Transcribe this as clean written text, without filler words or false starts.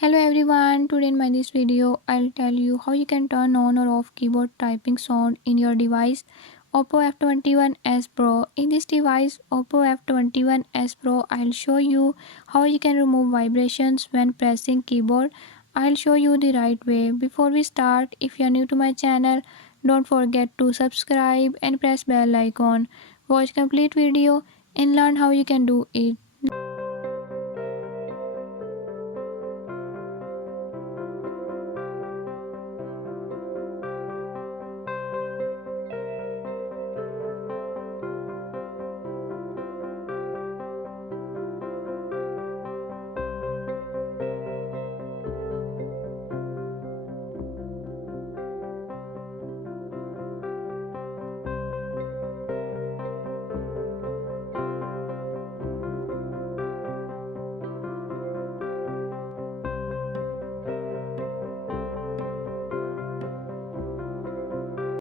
Hello everyone, today in my this video I'll tell you how you can turn on or off keyboard typing sound in your device Oppo F21s Pro. In this device Oppo F21s Pro I'll show you how you can remove vibrations when pressing keyboard. I'll show you the right way. Before we start, if you're new to my channel, don't forget to subscribe and press bell icon. Watch complete video and learn how you can do it.